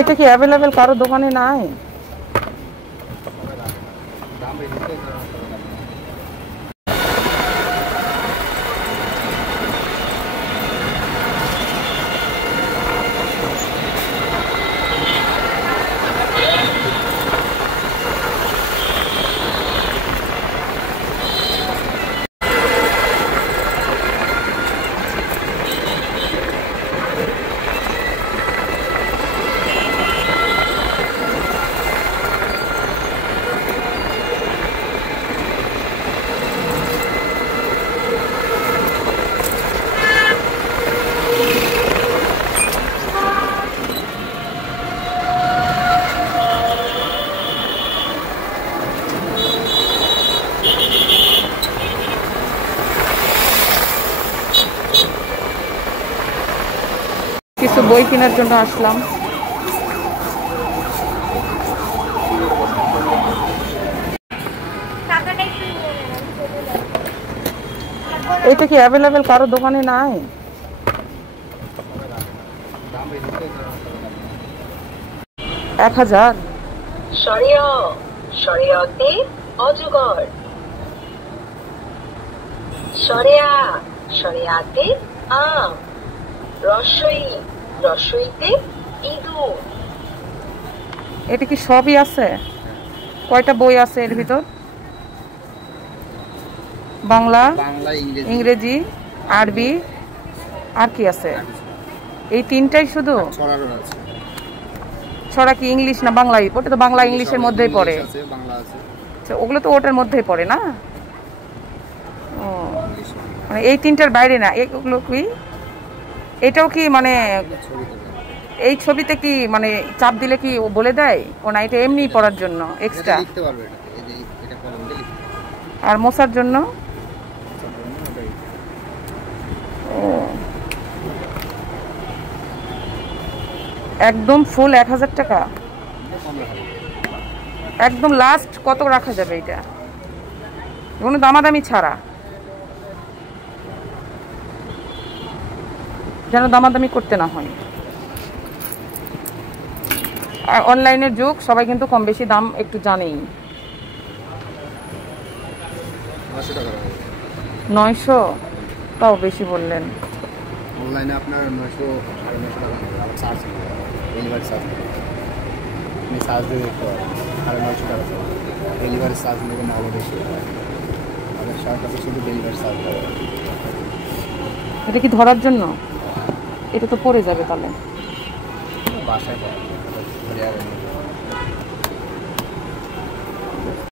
এটা কি অ্যাভেলেবেল কারো দোকানে নাই? কিছু বই কেনার জন্য আসলাম। এটা কি অ্যাভেলেবেল কারো দোকানে নাই? এক 1000। শরিয়তে অজগর, শরিয়া শরিয়াতে আম, রসই রসইতে ইঁদুর। এটা কি সবই আছে? কয়টা বই আছে এর ভিতর? বাংলা, ইংরেজি, আরবি, আর কি আছে? এই তিনটাই শুধু? ছড়া কি ইংলিশ না বাংলাই? ওটা তো বাংলা ইংলিশের মধ্যেই পড়ে। আচ্ছা, ওগুলো তো ওটার মধ্যেই পড়ে না? ও, মানে এই তিনটার বাইরে না? এগুলো কি, এটাও কি মানে এই ছবিতে কি মানে চাপ দিলে কি ও বলে দেয়? ও না, এটা এমনি পড়ার জন্য এক্সট্রা? আর মোছার জন্য? ও, একদম ফুল 1000 টাকা? একদম লাস্ট কত রাখা যাবে এটা? কোনো দামাদামি ছাড়া, যেন দামাদামি করতে না হয়। আর অনলাইনের যুগ, সবাই কিন্তু কম বেশি দাম একটু জানেই। 900? তাও বেশি বললেন। অনলাইনে আপনার 900 950 টাকা আবার চার্জ ডেলিভারি চার্জ আপনি চার্জ দিয়ে দেখতে পারেন 950 টাকা ডেলিভারি চার্জ নেবেন না আরও বেশি। আমাদের সরকার শুধু ডেলিভারি চার্জ দেবে। এটা কি ধরার জন্য? এটা তো পড়ে যাবে তাহলে বাসায়